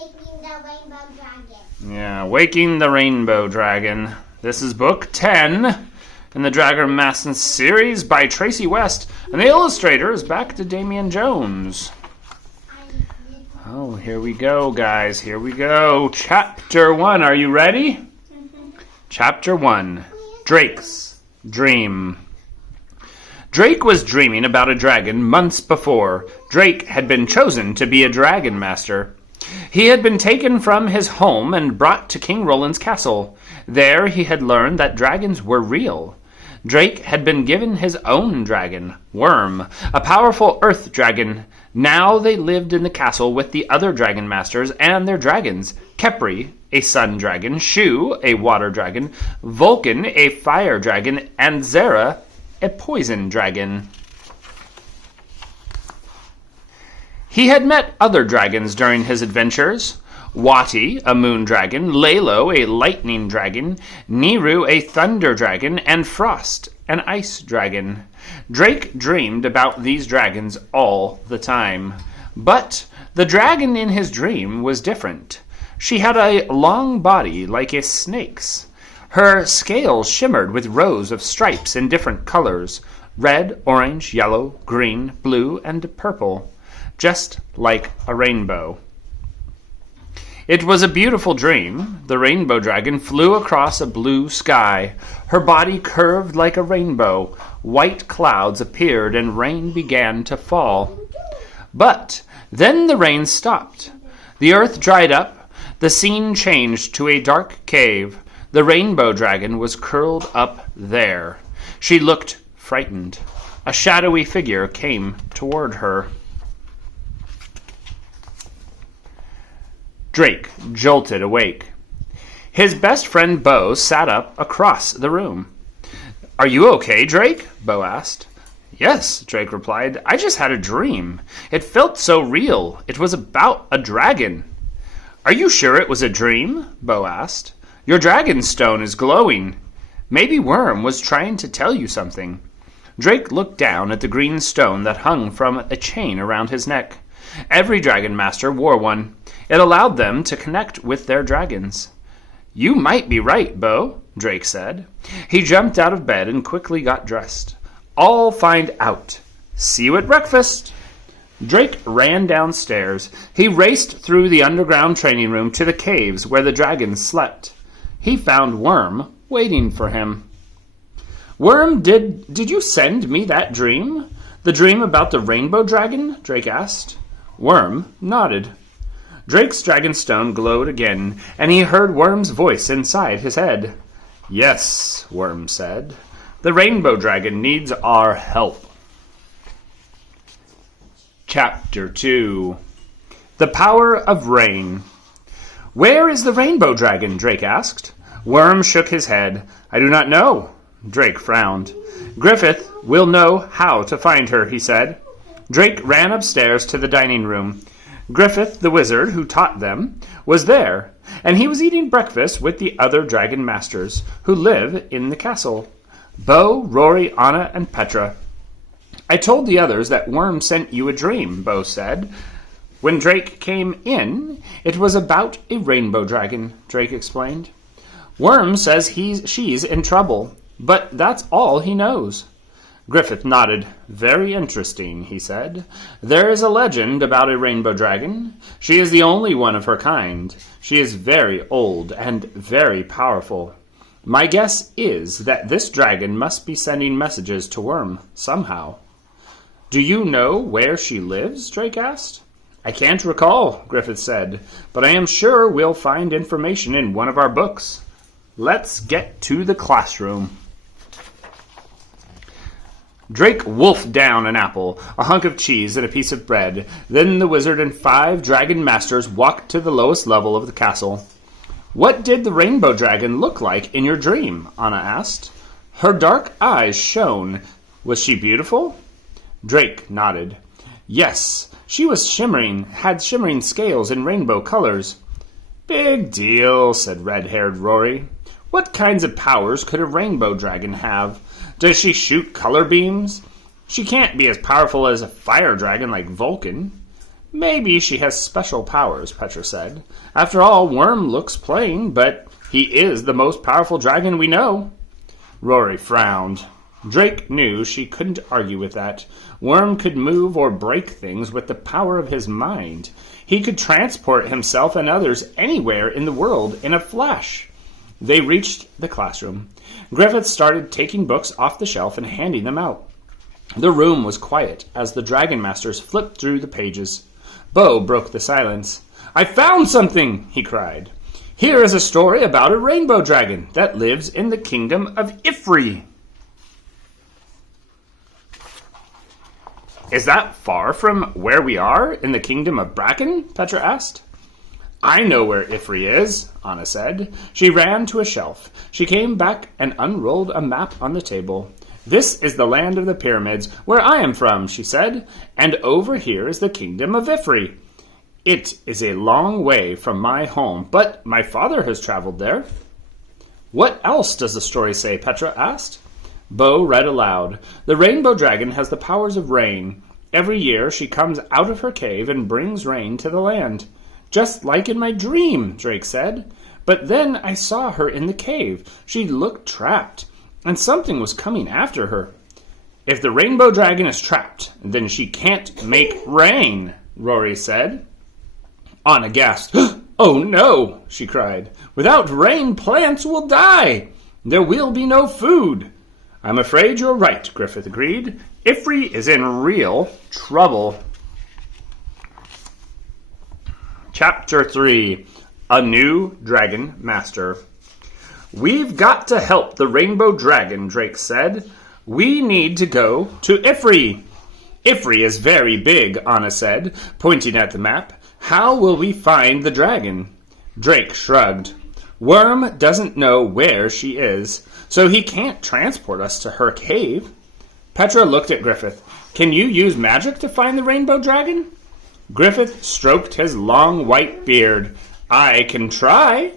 Waking the Rainbow Dragon. Yeah, Waking the Rainbow Dragon. This is book 10 in the Dragon Masson series by Tracey West. And the illustrator is back to Damien Jones. Oh, here we go, guys. Here we go. Chapter 1. Are you ready? Chapter 1. Drake's Dream. Drake was dreaming about a dragon months before. Drake had been chosen to be a dragon master. He had been taken from his home and brought to King Roland's castle. There he had learned that dragons were real. Drake had been given his own dragon, Worm, a powerful earth dragon. Now they lived in the castle with the other dragon masters and their dragons, Kepri, a sun dragon, Shu, a water dragon, Vulcan, a fire dragon, and Zera, a poison dragon. He had met other dragons during his adventures. Wati, a moon dragon, Lalo, a lightning dragon, Niru, a thunder dragon, and Frost, an ice dragon. Drake dreamed about these dragons all the time. But the dragon in his dream was different. She had a long body like a snake's. Her scales shimmered with rows of stripes in different colors, red, orange, yellow, green, blue, and purple, just like a rainbow. It was a beautiful dream. The rainbow dragon flew across a blue sky. Her body curved like a rainbow. White clouds appeared and rain began to fall. But then the rain stopped. The earth dried up. The scene changed to a dark cave. The rainbow dragon was curled up there. She looked frightened. A shadowy figure came toward her. Drake jolted awake. His best friend Bo sat up across the room. "Are you okay, Drake?" Bo asked. "Yes," Drake replied. "I just had a dream. It felt so real. It was about a dragon." "Are you sure it was a dream?" Bo asked. "Your dragon stone is glowing. Maybe Worm was trying to tell you something." Drake looked down at the green stone that hung from a chain around his neck. Every dragon master wore one. It allowed them to connect with their dragons. "You might be right, Bo," Drake said. He jumped out of bed and quickly got dressed. "I'll find out. See you at breakfast." Drake ran downstairs. He raced through the underground training room to the caves where the dragons slept. He found Worm waiting for him. "Worm, did you send me that dream? The dream about the rainbow dragon?" Drake asked. Worm nodded. Drake's dragonstone glowed again, and he heard Worm's voice inside his head. "Yes," Worm said. "The rainbow dragon needs our help." Chapter 2. The Power of Rain. "Where is the rainbow dragon?" Drake asked. Worm shook his head. "I do not know." Drake frowned. "Griffith will know how to find her," he said. Drake ran upstairs to the dining room. Griffith, the wizard who taught them, was there, and he was eating breakfast with the other dragon masters who live in the castle. Bo, Rory, Anna, and Petra. "I told the others that Worm sent you a dream," Bo said. "When Drake came in, it was about a rainbow dragon," Drake explained. "Worm says she's in trouble, but that's all he knows." Griffith nodded. "Very interesting," he said. "There is a legend about a rainbow dragon. She is the only one of her kind. She is very old and very powerful. My guess is that this dragon must be sending messages to Worm somehow." "Do you know where she lives?" Drake asked. "I can't recall," Griffith said, "but I am sure we'll find information in one of our books. Let's get to the classroom." Drake wolfed down an apple, a hunk of cheese, and a piece of bread. Then the wizard and 5 dragon masters walked to the lowest level of the castle. "What did the rainbow dragon look like in your dream?" Anna asked. Her dark eyes shone. "Was she beautiful?" Drake nodded. "Yes, she was had shimmering scales in rainbow colors." "Big deal," said red-haired Rory. "What kinds of powers could a rainbow dragon have? Does she shoot color beams? She can't be as powerful as a fire dragon like Vulcan." Maybe she has special powers, Petra said. After all, Worm looks plain, but he is the most powerful dragon we know. Rory frowned. Drake knew she couldn't argue with that. Worm could move or break things with the power of his mind. He could transport himself and others anywhere in the world in a flash. They reached the classroom. Griffith started taking books off the shelf and handing them out. The room was quiet as the Dragon Masters flipped through the pages. Bo broke the silence. "I found something!" he cried. "Here is a story about a rainbow dragon that lives in the kingdom of Ifri." "Is that far from where we are in the kingdom of Bracken?" Petra asked. "I know where Ifri is," Anna said. She ran to a shelf. She came back and unrolled a map on the table. "This is the land of the pyramids, where I am from," she said, "and over here is the kingdom of Ifri. It is a long way from my home, but my father has traveled there." "What else does the story say?" Petra asked. Bo read aloud. "The rainbow dragon has the powers of rain. Every year she comes out of her cave and brings rain to the land. Just like in my dream," Drake said. "But then I saw her in the cave. She looked trapped, and something was coming after her." "If the rainbow dragon is trapped, then she can't make rain," Rory said. Anna gasped. "Oh no," she cried. "Without rain, plants will die. There will be no food." "I'm afraid you're right," Griffith agreed. "Ifri is in real trouble." Chapter 3. A New Dragon Master. "We've got to help the rainbow dragon," Drake said. "We need to go to Ifri." "Ifri is very big," Anna said, pointing at the map. "How will we find the dragon?" Drake shrugged. "Worm doesn't know where she is, so he can't transport us to her cave." Petra looked at Griffith. "Can you use magic to find the rainbow dragon?" Griffith stroked his long white beard. "I can try."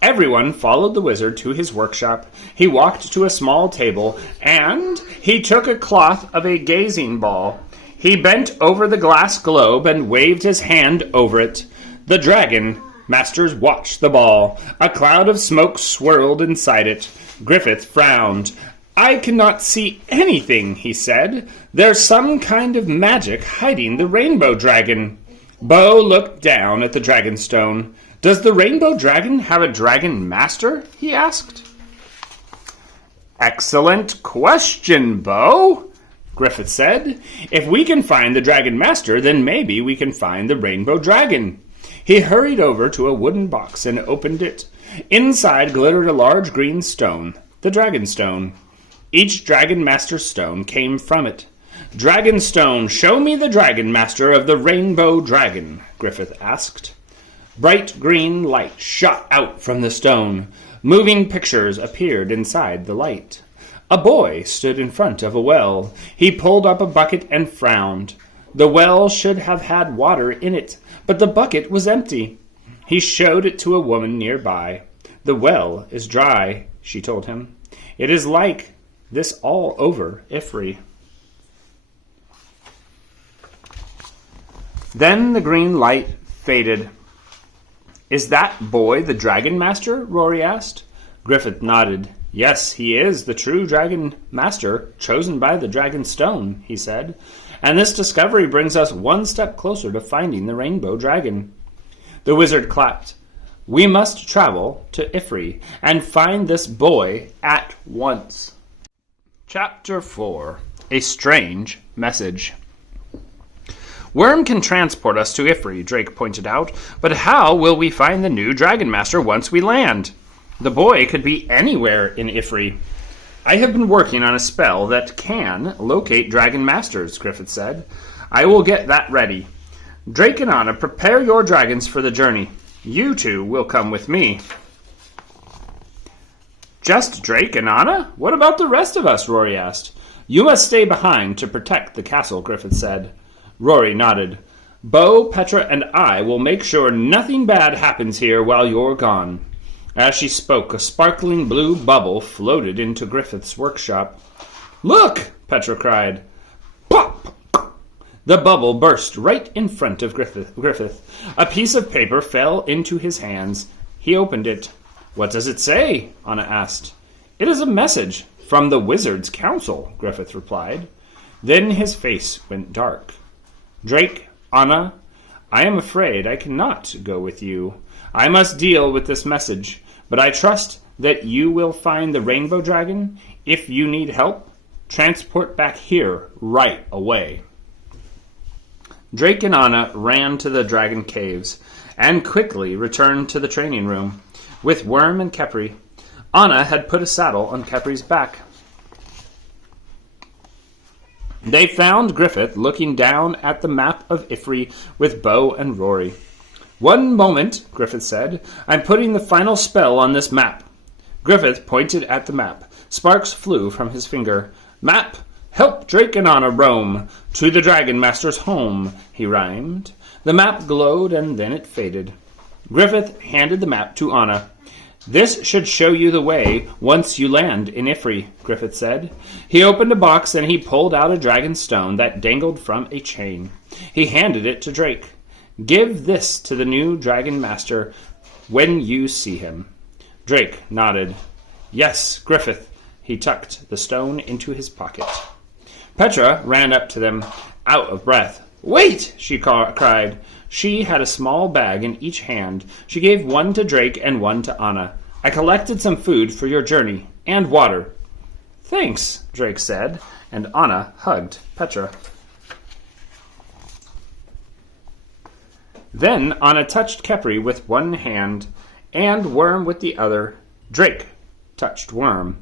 Everyone followed the wizard to his workshop. He walked to a small table, and he took a cloth of a gazing ball. He bent over the glass globe and waved his hand over it. The dragon masters watched the ball. A cloud of smoke swirled inside it. Griffith frowned. "I cannot see anything," he said. "There's some kind of magic hiding the rainbow dragon." Bo looked down at the dragon stone. "Does the rainbow dragon have a dragon master?" he asked. "Excellent question, Bo," Griffith said. "If we can find the dragon master, then maybe we can find the rainbow dragon." He hurried over to a wooden box and opened it. Inside glittered a large green stone, the dragon stone. Each dragon master stone came from it. "Dragon stone, show me the dragon master of the rainbow dragon," Griffith asked. Bright green light shot out from the stone. Moving pictures appeared inside the light. A boy stood in front of a well. He pulled up a bucket and frowned. The well should have had water in it, but the bucket was empty. He showed it to a woman nearby. "The well is dry," she told him. "It is like this all over Ifri." Then the green light faded. "Is that boy the dragon master?" Rory asked. Griffith nodded. "Yes, he is the true dragon master, chosen by the dragon stone," he said. "And this discovery brings us one step closer to finding the rainbow dragon." The wizard clapped. "We must travel to Ifri and find this boy at once." Chapter 4. A Strange Message. "Worm can transport us to Ifri," Drake pointed out, "but how will we find the new Dragon Master once we land? The boy could be anywhere in Ifri." "I have been working on a spell that can locate Dragon Masters," Griffith said. "I will get that ready. Drake and Anna, prepare your dragons for the journey. You two will come with me." "Just Drake and Anna? What about the rest of us?" Rory asked. "You must stay behind to protect the castle," Griffith said. Rory nodded. "Bo, Petra, and I will make sure nothing bad happens here while you're gone." As she spoke, a sparkling blue bubble floated into Griffith's workshop. "Look!" Petra cried. Pop! The bubble burst right in front of Griffith. A piece of paper fell into his hands. He opened it. "What does it say?" Anna asked. "It is a message from the Wizard's Council," Griffith replied. Then his face went dark. "Drake, Anna, I am afraid I cannot go with you. I must deal with this message, but I trust that you will find the rainbow dragon. If you need help, transport back here right away." Drake and Anna ran to the dragon caves and quickly returned to the training room with Worm and Kepri. Anna had put a saddle on Kepri's back. They found Griffith looking down at the map of Ifri with Bo and Rory. "One moment," Griffith said. "I'm putting the final spell on this map." Griffith pointed at the map. Sparks flew from his finger. "Map, help Drake and Anna roam to the Dragon Master's home," he rhymed. The map glowed and then it faded. Griffith handed the map to Anna. "This should show you the way once you land in Ifri," Griffith said. He opened a box and he pulled out a dragon stone that dangled from a chain. He handed it to Drake. "Give this to the new Dragon Master when you see him." Drake nodded. "Yes, Griffith." He tucked the stone into his pocket. Petra ran up to them, out of breath. "Wait!" she cried. She had a small bag in each hand. She gave one to Drake and one to Anna. "I collected some food for your journey, and water." "Thanks," Drake said, and Anna hugged Petra. Then Anna touched Kepri with one hand and Worm with the other. Drake touched Worm.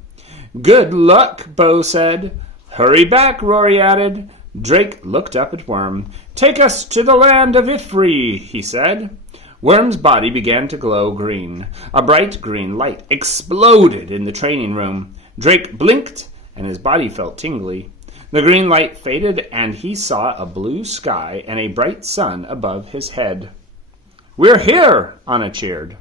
"Good luck," Bo said. "Hurry back," Rory added. Drake looked up at Worm. "Take us to the land of Ifri," he said. Worm's body began to glow green. A bright green light exploded in the training room. Drake blinked, and his body felt tingly. The green light faded, and he saw a blue sky and a bright sun above his head. "We're here!" Anna cheered.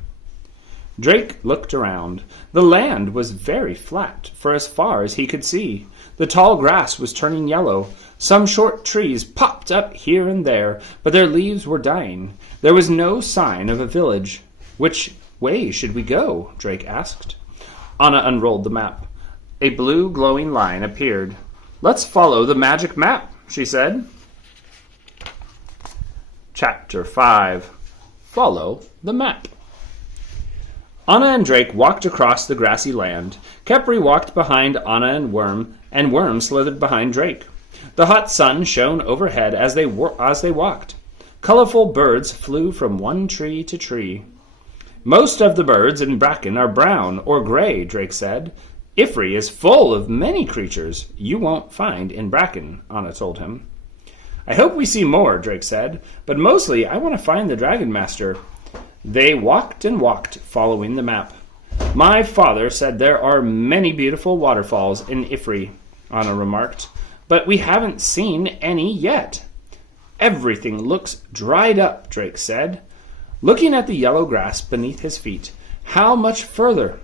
Drake looked around. The land was very flat for as far as he could see. The tall grass was turning yellow. Some short trees popped up here and there, but their leaves were dying. There was no sign of a village. "Which way should we go?" Drake asked. Anna unrolled the map. A blue glowing line appeared. "Let's follow the magic map," she said. Chapter 5. Follow the map. Anna and Drake walked across the grassy land. Kepri walked behind Anna and Worm slithered behind Drake. The hot sun shone overhead as they walked. Colorful birds flew from one tree to tree. "Most of the birds in Bracken are brown or gray," Drake said. "Ifri is full of many creatures you won't find in Bracken," Anna told him. "I hope we see more," Drake said, "but mostly I want to find the Dragon Master." They walked and walked, following the map. "My father said there are many beautiful waterfalls in Ifri," Anna remarked, "but we haven't seen any yet." "Everything looks dried up," Drake said, looking at the yellow grass beneath his feet. "How much further?"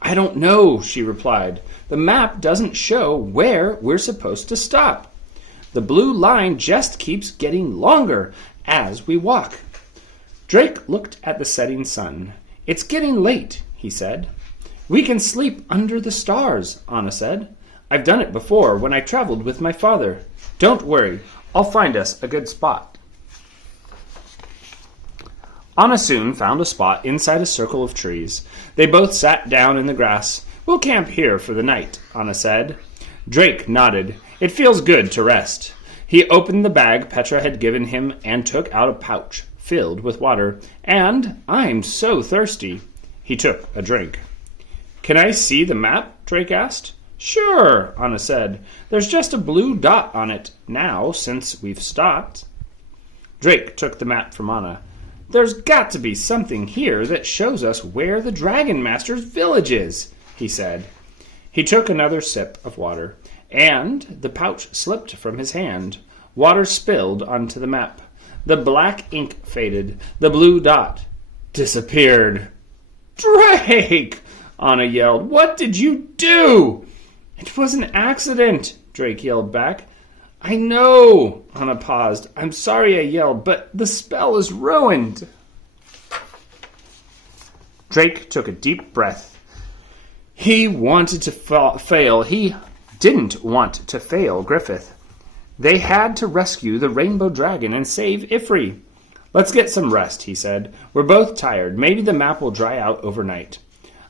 "I don't know," she replied. "The map doesn't show where we're supposed to stop. The blue line just keeps getting longer as we walk." Drake looked at the setting sun. "It's getting late," he said. "We can sleep under the stars," Anna said. "I've done it before when I traveled with my father. Don't worry, I'll find us a good spot." Anna soon found a spot inside a circle of trees. They both sat down in the grass. "We'll camp here for the night," Anna said. Drake nodded. "It feels good to rest." He opened the bag Petra had given him and took out a pouch filled with water. "And I'm so thirsty." He took a drink. "Can I see the map?" Drake asked. "Sure," Anna said. "There's just a blue dot on it now since we've stopped." Drake took the map from Anna. "There's got to be something here that shows us where the Dragon Master's village is," he said. He took another sip of water, and the pouch slipped from his hand. Water spilled onto the map. The black ink faded. The blue dot disappeared. "Drake!" Anna yelled. "What did you do?" "It was an accident," Drake yelled back. I know, Anna paused. I'm sorry I yelled, but the spell is ruined. Drake took a deep breath. He wanted to fail. He didn't want to fail Griffith. They had to rescue the rainbow dragon and save Ifri. Let's get some rest, he said. We're both tired. Maybe the map will dry out overnight.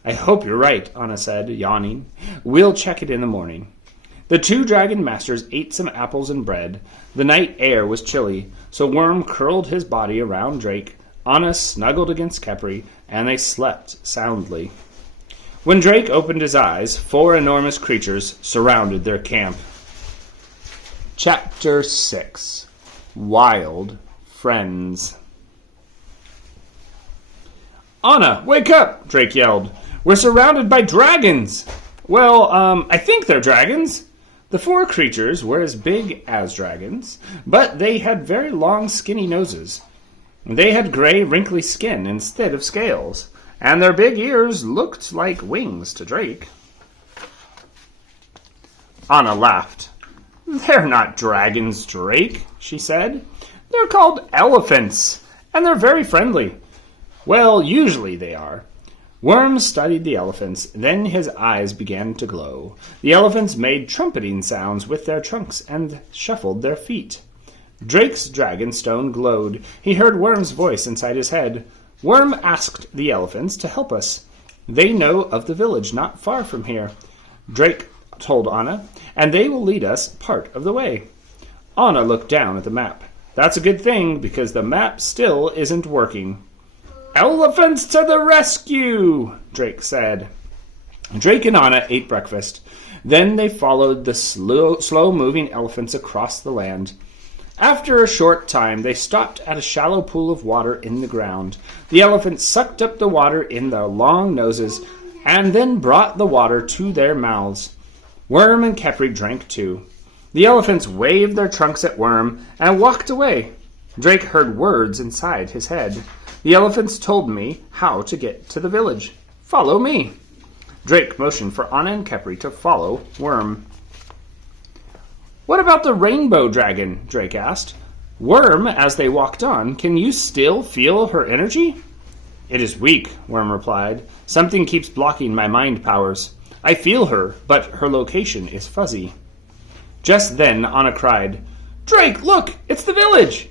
I hope you're right, Anna said, yawning. We'll check it in the morning. The two dragon masters ate some apples and bread. The night air was chilly, so Worm curled his body around Drake. Anna snuggled against Kepri, and they slept soundly. When Drake opened his eyes, 4 enormous creatures surrounded their camp. Chapter 6. Wild Friends. Anna, wake up! Drake yelled. We're surrounded by dragons! Well, I think they're dragons. The 4 creatures were as big as dragons, but they had very long, skinny noses. They had gray, wrinkly skin instead of scales, and their big ears looked like wings to Drake. Anna laughed. They're not dragons, Drake, she said. They're called elephants, and they're very friendly. Well, usually they are. Worm studied the elephants, then his eyes began to glow. The elephants made trumpeting sounds with their trunks and shuffled their feet. Drake's dragon stone glowed. He heard Worm's voice inside his head. Worm asked the elephants to help us. They know of the village not far from here, Drake told Anna, and they will lead us part of the way. Anna looked down at the map. That's a good thing, because the map still isn't working. Elephants to the rescue, Drake said. Drake and Anna ate breakfast. Then they followed the slow-moving elephants across the land. After a short time, they stopped at a shallow pool of water in the ground. The elephants sucked up the water in their long noses and then brought the water to their mouths. Worm and Kepri drank too. The elephants waved their trunks at Worm and walked away. Drake heard words inside his head. The elephants told me how to get to the village. Follow me. Drake motioned for Anna and Kepri to follow Worm. What about the rainbow dragon? Drake asked. Worm, as they walked on, can you still feel her energy? It is weak, Worm replied. Something keeps blocking my mind powers. I feel her, but her location is fuzzy. Just then, Anna cried, Drake, look! It's the village!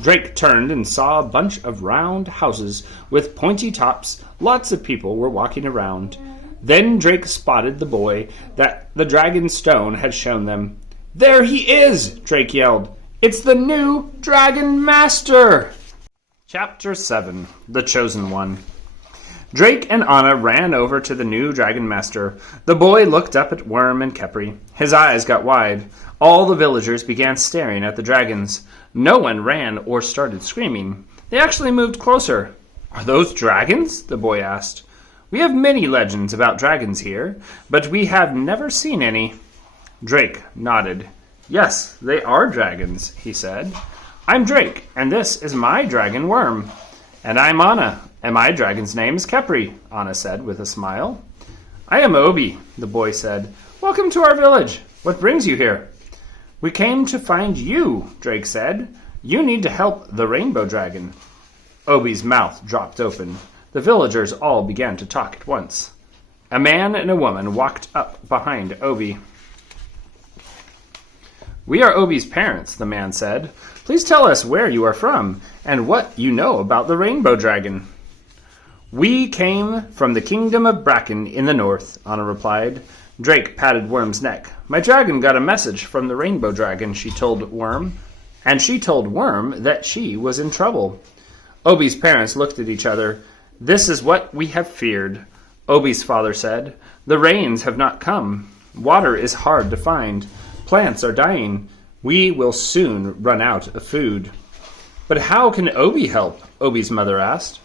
Drake turned and saw a bunch of round houses with pointy tops. Lots of people were walking around. Then Drake spotted the boy that the dragon stone had shown them. There he is! Drake yelled. It's the new Dragon Master! Chapter 7. The Chosen One. Drake and Anna ran over to the new Dragon Master. The boy looked up at Worm and Kepri. His eyes got wide. All the villagers began staring at the dragons. No one ran or started screaming. They actually moved closer. Are those dragons? The boy asked. We have many legends about dragons here, but we have never seen any. Drake nodded. Yes, they are dragons, he said. I'm Drake, and this is my dragon Worm. And I'm Anna, and my dragon's name is Kepri, Anna said with a smile. I am Obi, the boy said. Welcome to our village. What brings you here? We came to find you, Drake said. You need to help the rainbow dragon. Obi's mouth dropped open. The villagers all began to talk at once. A man and a woman walked up behind Obi. We are Obi's parents, the man said. Please tell us where you are from and what you know about the rainbow dragon. We came from the kingdom of Bracken in the north, Anna replied. Drake patted Worm's neck. My dragon got a message from the rainbow dragon, she told Worm, and she told Worm that she was in trouble. Obi's parents looked at each other. This is what we have feared, Obi's father said. The rains have not come. Water is hard to find. Plants are dying. We will soon run out of food. But how can Obi help? Obi's mother asked.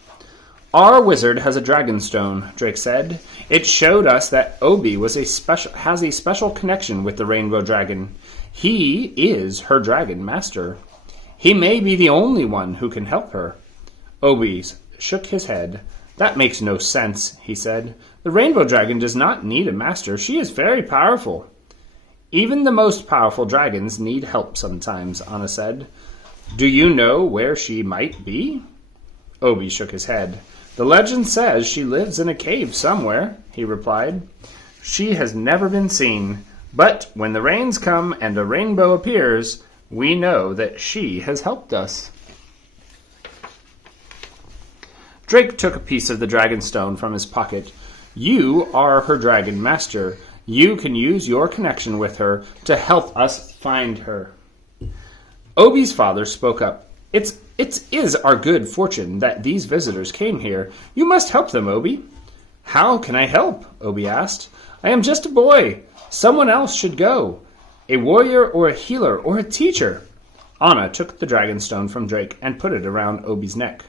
Our wizard has a dragon stone, Drake said. It showed us that Obi has a special connection with the rainbow dragon. He is her dragon master. He may be the only one who can help her. Obi shook his head. That makes no sense, he said. The rainbow dragon does not need a master. She is very powerful. Even the most powerful dragons need help sometimes, Anna said. Do you know where she might be? Obi shook his head. The legend says she lives in a cave somewhere, he replied. She has never been seen, but when the rains come and a rainbow appears, we know that she has helped us. Drake took a piece of the dragon stone from his pocket. You are her dragon master. You can use your connection with her to help us find her. Obi's father spoke up. It is our good fortune that these visitors came here. You must help them, Obi. How can I help? Obi asked. I am just a boy. Someone else should go. A warrior or a healer or a teacher. Anna took the dragon stone from Drake and put it around Obi's neck.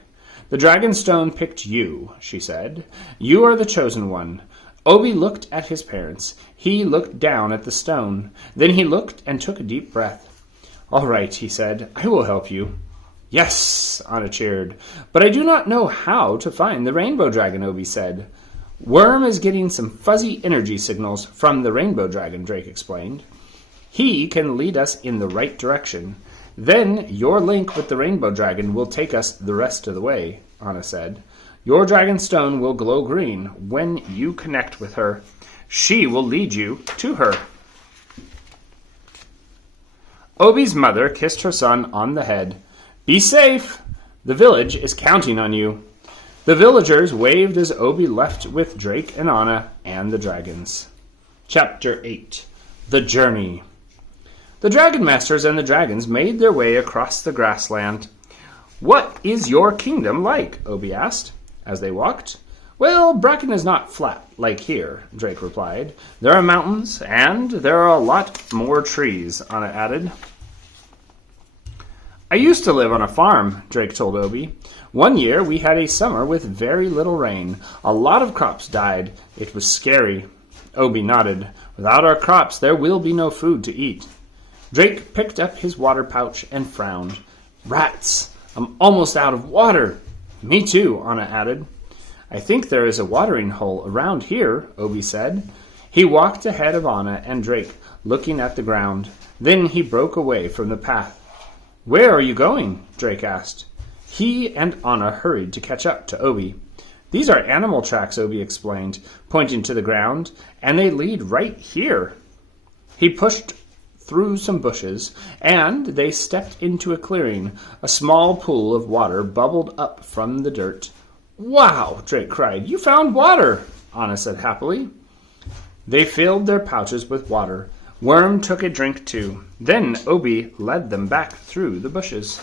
The dragon stone picked you, she said. You are the chosen one. Obi looked at his parents. He looked down at the stone. Then he looked and took a deep breath. All right, he said. I will help you. Yes, Anna cheered. But I do not know how to find the rainbow dragon, Obi said. Worm is getting some fuzzy energy signals from the rainbow dragon, Drake explained. He can lead us in the right direction. Then your link with the rainbow dragon will take us the rest of the way, Anna said. Your dragon stone will glow green when you connect with her. She will lead you to her. Obi's mother kissed her son on the head. Be safe. The village is counting on you. The villagers waved as Obi left with Drake and Anna and the dragons. Chapter 8. The Journey. The Dragon Masters and the dragons made their way across the grassland. What is your kingdom like? Obi asked as they walked. Well, Bracken is not flat like here, Drake replied. There are mountains, and there are a lot more trees, Anna added. I used to live on a farm, Drake told Obi. One year we had a summer with very little rain. A lot of crops died. It was scary. Obi nodded. Without our crops, there will be no food to eat. Drake picked up his water pouch and frowned. Rats! I'm almost out of water. Me too, Anna added. I think there is a watering hole around here, Obi said. He walked ahead of Anna and Drake, looking at the ground. Then he broke away from the path. Where are you going? Drake asked. He and Anna hurried to catch up to Obi. These are animal tracks, Obi explained, pointing to the ground, and they lead right here. He pushed through some bushes, and they stepped into a clearing. A small pool of water bubbled up from the dirt. Wow, Drake cried. You found water, Anna said happily. They filled their pouches with water. Worm took a drink too. Then Obi led them back through the bushes.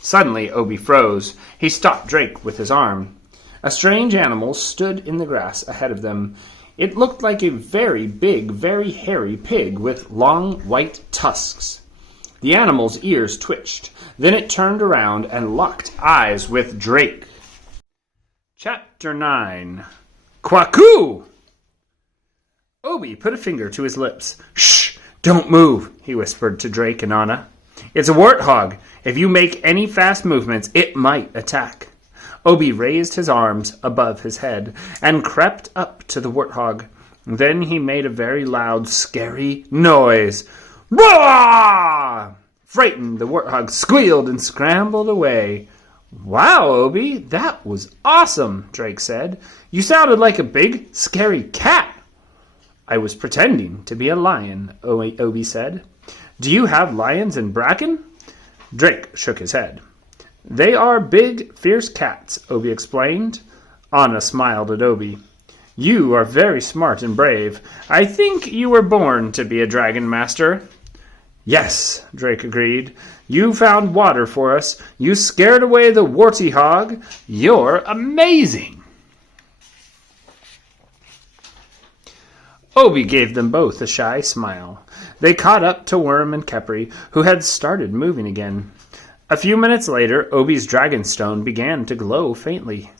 Suddenly, Obi froze. He stopped Drake with his arm. A strange animal stood in the grass ahead of them. It looked like a very big, very hairy pig with long white tusks. The animal's ears twitched. Then it turned around and locked eyes with Drake. Chapter 9. Kwaku! Obi put a finger to his lips. Shh! Don't move, he whispered to Drake and Anna. It's a warthog. If you make any fast movements, it might attack. Obi raised his arms above his head and crept up to the warthog. Then he made a very loud, scary noise. Roar! Frightened, the warthog squealed and scrambled away. Wow, Obi, that was awesome, Drake said. You sounded like a big, scary cat. I was pretending to be a lion, Obi said. Do you have lions in Bracken? Drake shook his head. They are big, fierce cats, Obi explained. Anna smiled at Obi. You are very smart and brave. I think you were born to be a dragon master. Yes, Drake agreed. You found water for us. You scared away the warty hog. You're amazing. Obi gave them both a shy smile. They caught up to Worm and Kepri, who had started moving again. A few minutes later, Obi's dragon stone began to glow faintly.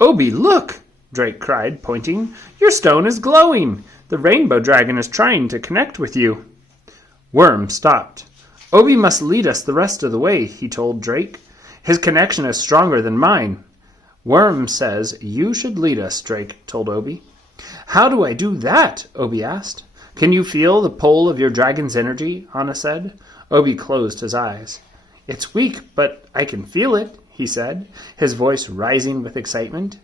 Obi, look! Drake cried, pointing. Your stone is glowing. The rainbow dragon is trying to connect with you. Worm stopped. Obi must lead us the rest of the way, he told Drake. His connection is stronger than mine. Worm says you should lead us, Drake told Obi. How do I do that? Obi asked. Can you feel the pull of your dragon's energy? Anna said. Obi closed his eyes. It's weak, but I can feel it, he said, his voice rising with excitement.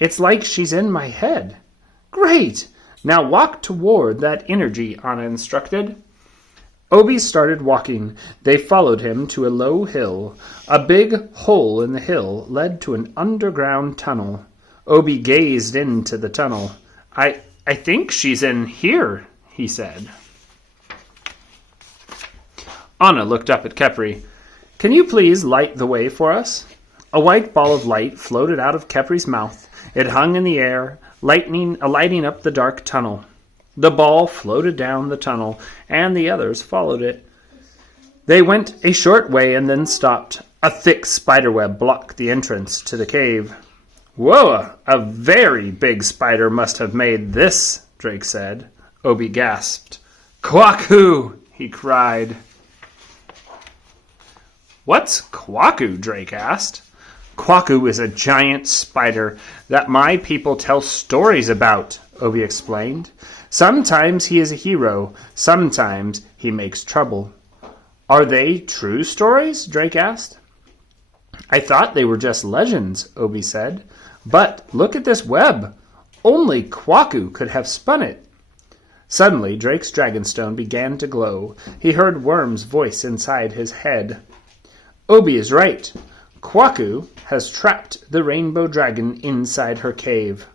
It's like she's in my head. Great! Now walk toward that energy, Anna instructed. Obi started walking. They followed him to a low hill. A big hole in the hill led to an underground tunnel. Obi gazed into the tunnel. I think she's in here, he said. Anna looked up at Kepri. Can you please light the way for us? A white ball of light floated out of Kepri's mouth. It hung in the air, lighting up the dark tunnel. The ball floated down the tunnel, and the others followed it. They went a short way and then stopped. A thick spiderweb blocked the entrance to the cave. Whoa, a very big spider must have made this, Drake said. Obi gasped. Kwaku, he cried. What's kwaku? Drake asked. Kwaku is a giant spider that my people tell stories about, Obi explained. Sometimes he is a hero, sometimes he makes trouble. Are they true stories? Drake asked. I thought they were just legends, Obi said. But look at this web. Only Kwaku could have spun it. Suddenly, Drake's dragonstone began to glow. He heard Worm's voice inside his head. Obi is right. Kwaku has trapped the rainbow dragon inside her cave.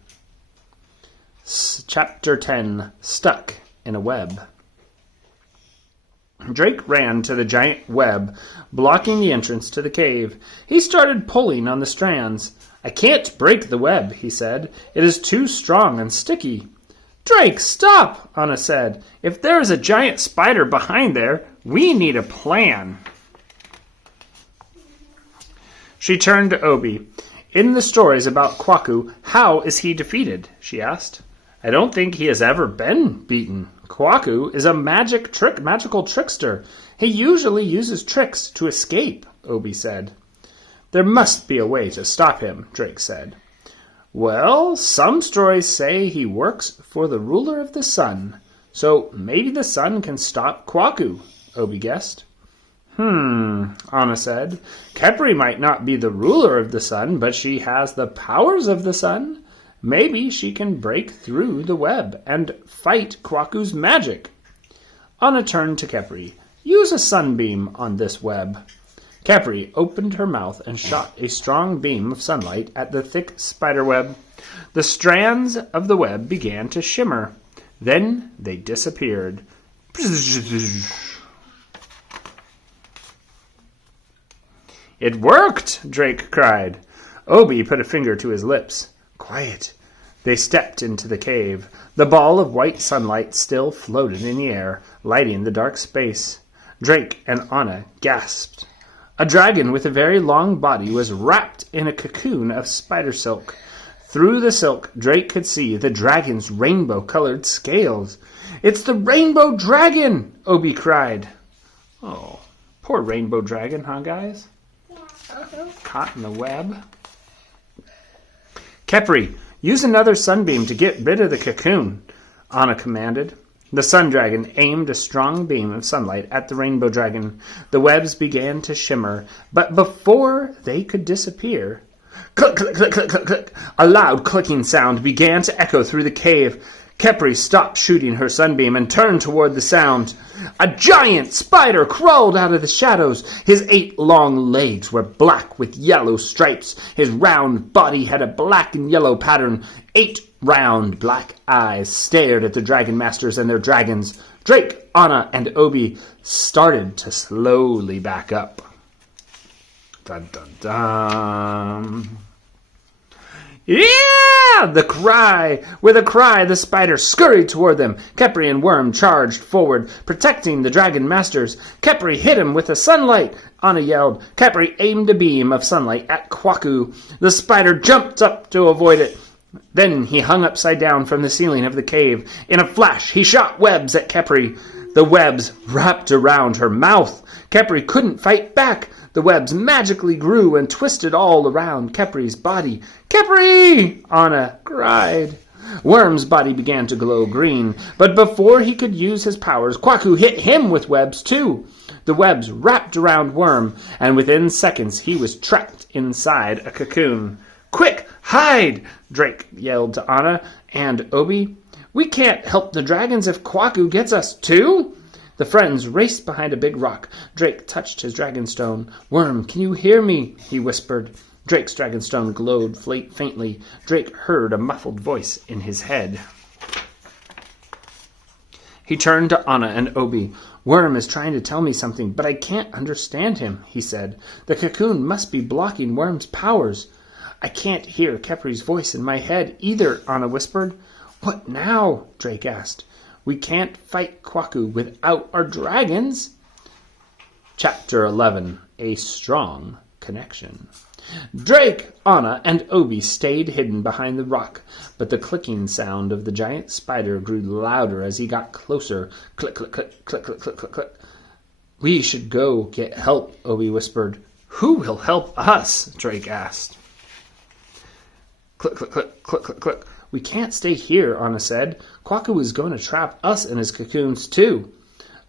Chapter 10. Stuck in a Web. Drake ran to the giant web, blocking the entrance to the cave. He started pulling on the strands. I can't break the web, he said. It is too strong and sticky. Drake, stop, Anna said. If there is a giant spider behind there, we need a plan. She turned to Obi. In the stories about Kwaku, how is he defeated? She asked. I don't think he has ever been beaten. Kwaku is a magical trickster. He usually uses tricks to escape, Obi said. There must be a way to stop him, Drake said. Well, some stories say he works for the ruler of the sun, so maybe the sun can stop Kwaku, Obi guessed. Anna said. Kepri might not be the ruler of the sun, but she has the powers of the sun. Maybe she can break through the web and fight Kwaku's magic. Anna turned to Kepri. Use a sunbeam on this web. Kepri opened her mouth and shot a strong beam of sunlight at the thick spiderweb. The strands of the web began to shimmer. Then they disappeared. It worked, Drake cried. Obi put a finger to his lips. Quiet. They stepped into the cave. The ball of white sunlight still floated in the air, lighting the dark space. Drake and Anna gasped. A dragon with a very long body was wrapped in a cocoon of spider silk. Through the silk, Drake could see the dragon's rainbow-colored scales. It's the rainbow dragon! Obi cried. Oh, poor rainbow dragon, huh, guys? Caught in the web. Kepri, use another sunbeam to get rid of the cocoon, Anna commanded. The sun dragon aimed a strong beam of sunlight at the rainbow dragon. The webs began to shimmer, but before they could disappear... Click, click, click, click, click, click. A loud clicking sound began to echo through the cave. Kepri stopped shooting her sunbeam and turned toward the sound. A giant spider crawled out of the shadows. His 8 long legs were black with yellow stripes. His round body had a black and yellow pattern. 8 round black eyes stared at the dragon masters and their dragons. Drake, Anna, and Obi started to slowly back up. Dun, dun, dun. Yeah! With a cry, the spider scurried toward them. Kepri and Worm charged forward, protecting the dragon masters. Kepri hit him with the sunlight, Anna yelled. Kepri aimed a beam of sunlight at Kwaku. The spider jumped up to avoid it. Then he hung upside down from the ceiling of the cave. In a flash, he shot webs at Kepri. The webs wrapped around her mouth. Kepri couldn't fight back. The webs magically grew and twisted all around Kepri's body. Kepri! Anna cried. Worm's body began to glow green, but before he could use his powers, Kwaku hit him with webs too. The webs wrapped around Worm, and within seconds he was trapped inside a cocoon. "Quick, hide!" Drake yelled to Anna and Obi. "We can't help the dragons if Kwaku gets us too." The friends raced behind a big rock. Drake touched his dragonstone. "Worm, can you hear me?" he whispered. Drake's dragonstone glowed faintly. Drake heard a muffled voice in his head. He turned to Anna and Obi. "Worm is trying to tell me something, but I can't understand him," he said. "The cocoon must be blocking Worm's powers." "I can't hear Kepri's voice in my head either," Anna whispered. "What now?" Drake asked. "We can't fight Kwaku without our dragons." Chapter 11. A Strong Connection. Drake, Anna, and Obi stayed hidden behind the rock, but the clicking sound of the giant spider grew louder as he got closer. Click, click, click, click, click, click, click, click. "We should go get help," Obi whispered. "Who will help us?" Drake asked. Click, click, click, click, click, click. "We can't stay here," Anna said. "Kwaku is going to trap us in his cocoons too."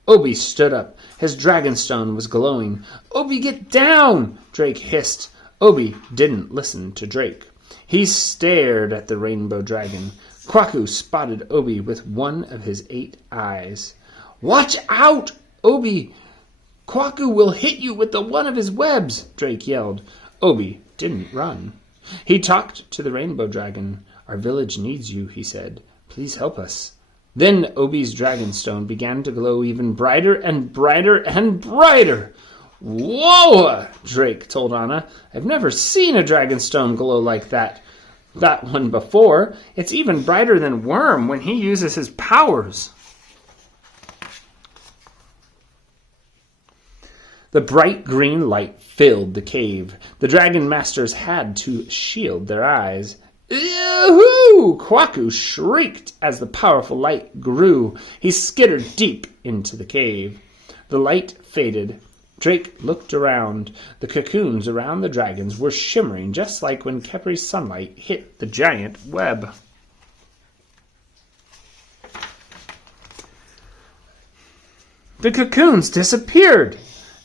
Obi stood up. His dragonstone was glowing. "Obi, get down!" Drake hissed. Obi didn't listen to Drake. He stared at the rainbow dragon. Kwaku spotted Obi with one of his 8 eyes. "Watch out, Obi! Kwaku will hit you with the one of his webs!" Drake yelled. Obi didn't run. He talked to the rainbow dragon. "Our village needs you," he said. "Please help us." Then Obi's dragonstone began to glow even brighter and brighter and brighter. "Whoa!" Drake told Anna. "I've never seen a dragonstone glow like that one before. It's even brighter than Worm when he uses his powers." The bright green light filled the cave. The dragon masters had to shield their eyes. "Yoo-hoo!" Kwaku shrieked as the powerful light grew. He skittered deep into the cave. The light faded. Drake looked around. The cocoons around the dragons were shimmering just like when Kepri's sunlight hit the giant web. The cocoons disappeared.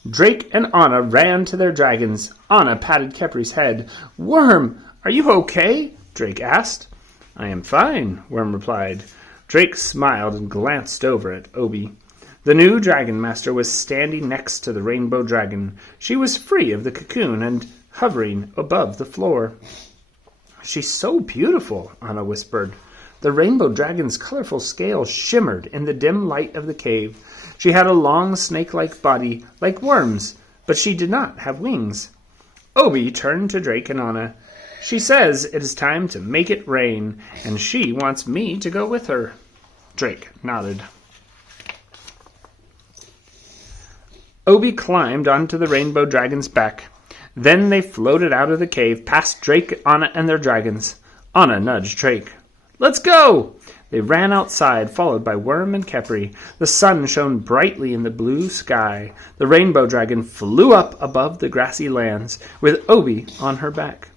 Drake and Anna ran to their dragons. Anna patted Kepri's head. "Worm, are you okay?" Drake asked. "I am fine," Worm replied. Drake smiled and glanced over at Obi. The new dragon master was standing next to the rainbow dragon. She was free of the cocoon and hovering above the floor. "She's so beautiful," Anna whispered. The rainbow dragon's colorful scales shimmered in the dim light of the cave. She had a long snake-like body, like Worm's, but she did not have wings. Obi turned to Drake and Anna. "She says it is time to make it rain, and she wants me to go with her." Drake nodded. Obi climbed onto the rainbow dragon's back. Then they floated out of the cave, past Drake, Anna, and their dragons. Anna nudged Drake. "Let's go!" They ran outside, followed by Worm and Kepri. The sun shone brightly in the blue sky. The rainbow dragon flew up above the grassy lands, with Obi on her back.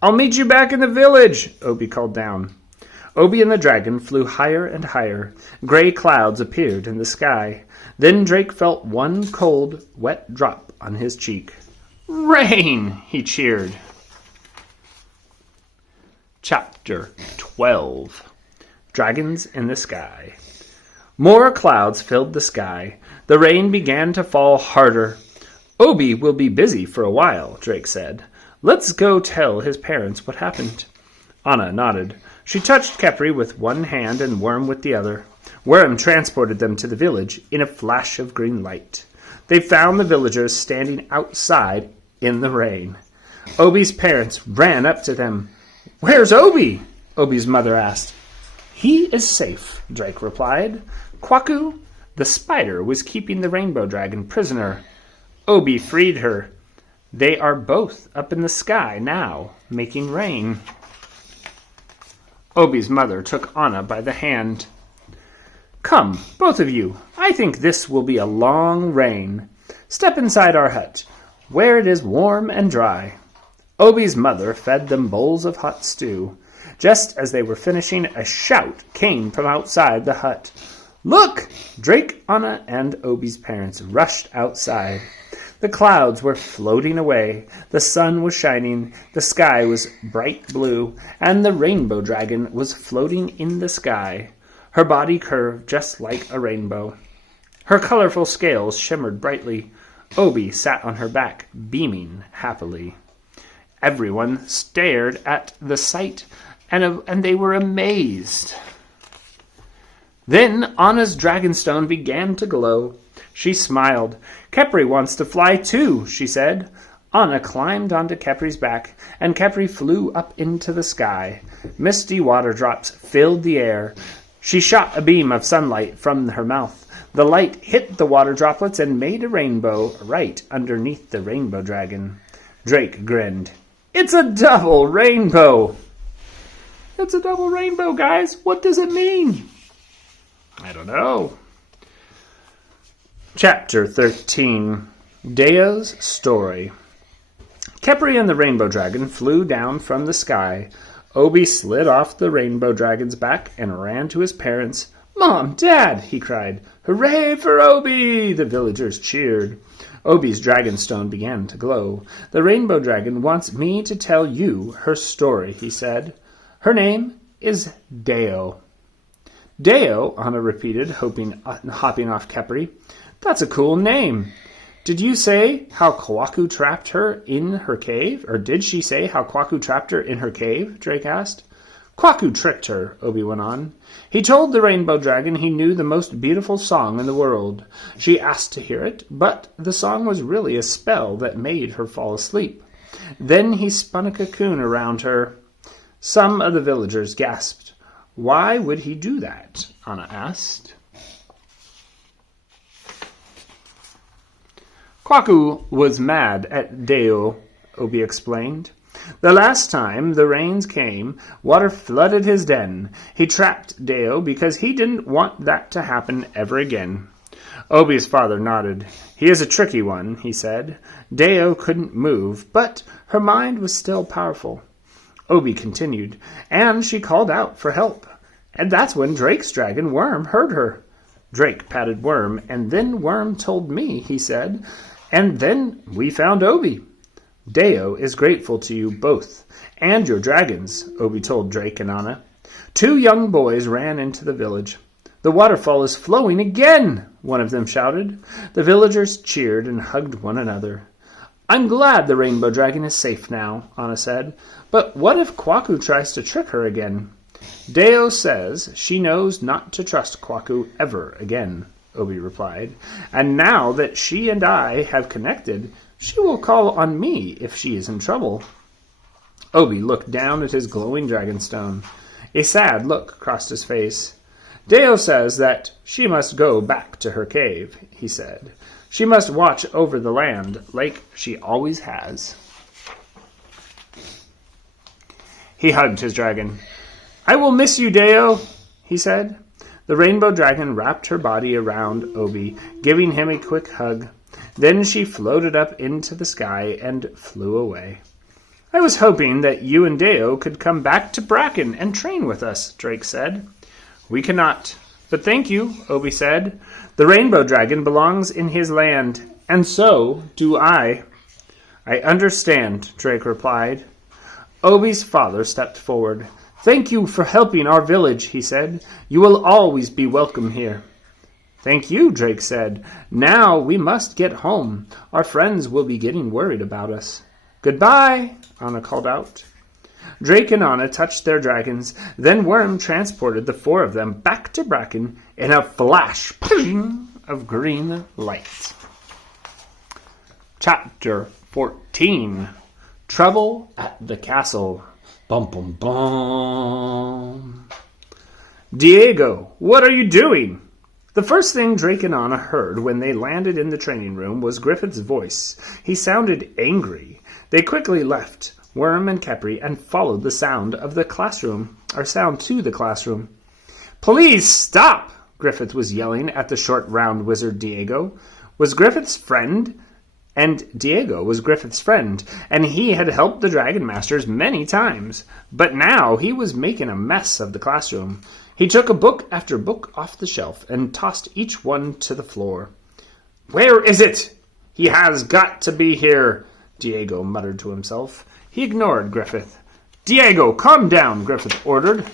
"I'll meet you back in the village," Obi called down. Obi and the dragon flew higher and higher. Gray clouds appeared in the sky. Then Drake felt one cold, wet drop on his cheek. "Rain!" he cheered. Chapter 12. Dragons in the Sky. More clouds filled the sky. The rain began to fall harder. "Obi will be busy for a while," Drake said. "Let's go tell his parents what happened." Anna nodded. She touched Kepri with one hand and Worm with the other. Worm transported them to the village in a flash of green light. They found the villagers standing outside in the rain. Obi's parents ran up to them. "Where's Obi?" Obi's mother asked. "He is safe," Drake replied. "Kwaku, the spider, was keeping the rainbow dragon prisoner. Obi freed her. They are both up in the sky now, making rain." Obi's mother took Anna by the hand. "Come, both of you. I think this will be a long rain. Step inside our hut, where it is warm and dry." Obi's mother fed them bowls of hot stew. Just as they were finishing, a shout came from outside the hut. "Look!" Drake, Anna, and Obi's parents rushed outside. The clouds were floating away, the sun was shining, the sky was bright blue, and the rainbow dragon was floating in the sky. Her body curved just like a rainbow. Her colorful scales shimmered brightly. Obi sat on her back, beaming happily. Everyone stared at the sight, and they were amazed. Then Anna's dragonstone began to glow. She smiled. "Kepri wants to fly too," she said. Anna climbed onto Kepri's back, and Kepri flew up into the sky. Misty water drops filled the air. She shot a beam of sunlight from her mouth. The light hit the water droplets and made a rainbow right underneath the rainbow dragon. Drake grinned. "It's a double rainbow!" "It's a double rainbow, guys. What does it mean?" "I don't know." Chapter 13. Deo's Story. Kepri and the rainbow dragon flew down from the sky. Obi slid off the rainbow dragon's back and ran to his parents. "Mom, Dad!" he cried. "Hooray for Obi!" The villagers cheered. Obi's dragonstone began to glow. "The rainbow dragon wants me to tell you her story," he said. "Her name is Deo." "Deo," Anna repeated, hopping off Kepri. "That's a cool name. Did you say how Kwaku trapped her in her cave? Or did she say how Kwaku trapped her in her cave?" Drake asked. "Kwaku tricked her," Obi went on. "He told the rainbow dragon he knew the most beautiful song in the world. She asked to hear it, but the song was really a spell that made her fall asleep. Then he spun a cocoon around her." Some of the villagers gasped. "Why would he do that?" Anna asked. "Kwaku was mad at Deo," Obi explained. "The last time the rains came, water flooded his den. He trapped Deo because he didn't want that to happen ever again." Obi's father nodded. "He is a tricky one," he said. Deo couldn't move, but her mind was still powerful. Obi continued, "And she called out for help. And that's when Drake's dragon, Worm, heard her." Drake patted Worm, "And then Worm told me," he said. "And then we found Obi." "Deo is grateful to you both, and your dragons," Obi told Drake and Anna. 2 young boys ran into the village. "The waterfall is flowing again," one of them shouted. The villagers cheered and hugged one another. "I'm glad the rainbow dragon is safe now," Anna said. "But what if Kwaku tries to trick her again?" "Deo says she knows not to trust Kwaku ever again," Obi replied. "And now that she and I have connected, she will call on me if she is in trouble." Obi looked down at his glowing dragonstone. A sad look crossed his face. "Deo says that she must go back to her cave," he said. "She must watch over the land like she always has." He hugged his dragon. "I will miss you, Deo," he said. The rainbow dragon wrapped her body around Obi, giving him a quick hug. Then she floated up into the sky and flew away. "I was hoping that you and Deo could come back to Bracken and train with us," Drake said. "We cannot, but thank you," Obi said. "The rainbow dragon belongs in his land, and so do I." "I understand," Drake replied. Obi's father stepped forward. "Thank you for helping our village," he said. "You will always be welcome here." "Thank you," Drake said. "Now we must get home. Our friends will be getting worried about us." "Goodbye," Anna called out. Drake and Anna touched their dragons. Then Worm transported the 4 of them back to Bracken in a flash of green light. Chapter 14. Trouble at the Castle. Bum, bum, bum. "Diego, what are you doing?" The first thing Drake and Anna heard when they landed in the training room was Griffith's voice. He sounded angry. They quickly left Worm and Kepri and followed the sound to the classroom. "Please stop!" Griffith was yelling at the short round wizard Diego. Was Griffith's friend And Diego was Griffith's friend, and he had helped the Dragon Masters many times. But now he was making a mess of the classroom. He took a book after book off the shelf and tossed each one to the floor. "Where is it? He has got to be here," Diego muttered to himself. He ignored Griffith. "Diego, calm down," Griffith ordered.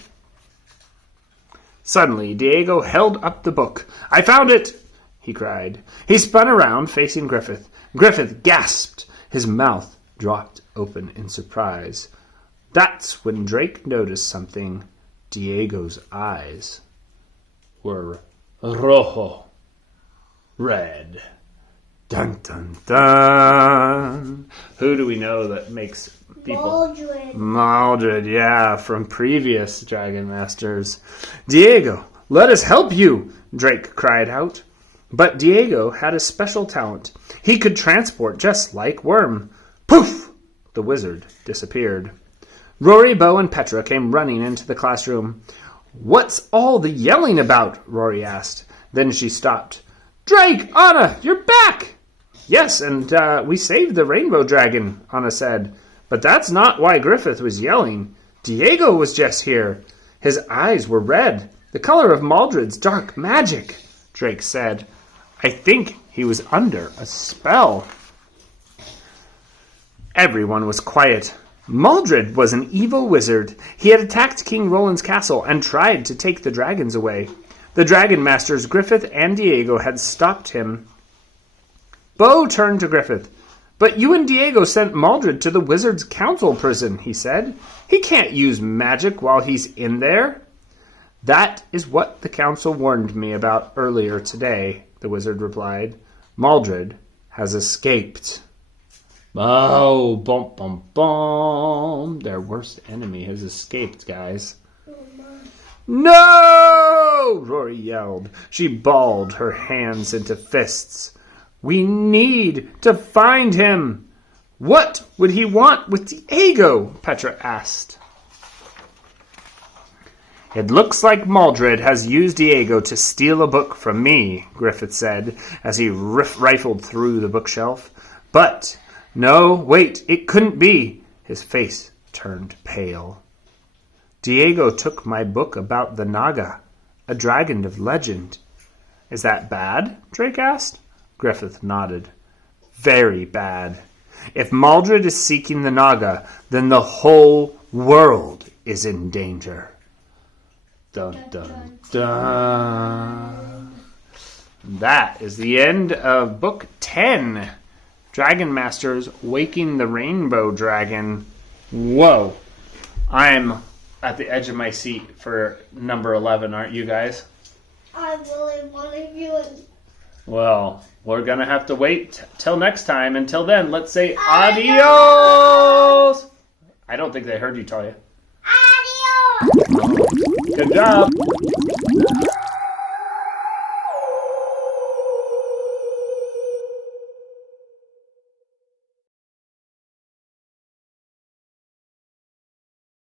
Suddenly, Diego held up the book. "I found it!" he cried. He spun around, facing Griffith. Griffith gasped. His mouth dropped open in surprise. That's when Drake noticed something. Diego's eyes were rojo, red. Dun, dun, dun. Who do we know that makes people? Maldred, yeah, from previous Dragon Masters. "Diego, let us help you," Drake cried out. But Diego had a special talent. He could transport just like Worm. Poof! The wizard disappeared. Rory, Bo, and Petra came running into the classroom. "What's all the yelling about?" Rory asked. Then she stopped. "Drake, Anna, you're back!" "Yes, and we saved the rainbow dragon," Anna said. "But that's not why Griffith was yelling. Diego was just here. His eyes were red, the color of Maldred's dark magic," Drake said. "I think he was under a spell." Everyone was quiet. Maldred was an evil wizard. He had attacked King Roland's castle and tried to take the dragons away. The Dragon Masters, Griffith and Diego, had stopped him. Bo turned to Griffith. "But you and Diego sent Maldred to the Wizard's Council prison," he said. "He can't use magic while he's in there." "That is what the council warned me about earlier today," the wizard replied. "Maldred has escaped." Oh, bum, bum, bum. Their worst enemy has escaped, guys. "No!" Rory yelled. She balled her hands into fists. "We need to find him." "What would he want with Diego?" Petra asked. "It looks like Maldred has used Diego to steal a book from me," Griffith said as he rifled through the bookshelf. "But, no, wait, it couldn't be." His face turned pale. "Diego took my book about the Naga, a dragon of legend." "Is that bad?" Drake asked. Griffith nodded. "Very bad. If Maldred is seeking the Naga, then the whole world is in danger." Dun, dun, dun. That is the end of Book 10. Dragon Masters Waking the Rainbow Dragon. Whoa. I'm at the edge of my seat for number 11, aren't you guys? I really want to view it. Well, we're going to have to wait till next time. Until then, let's say adios. I don't think they heard you, Talia. Adios! Good job.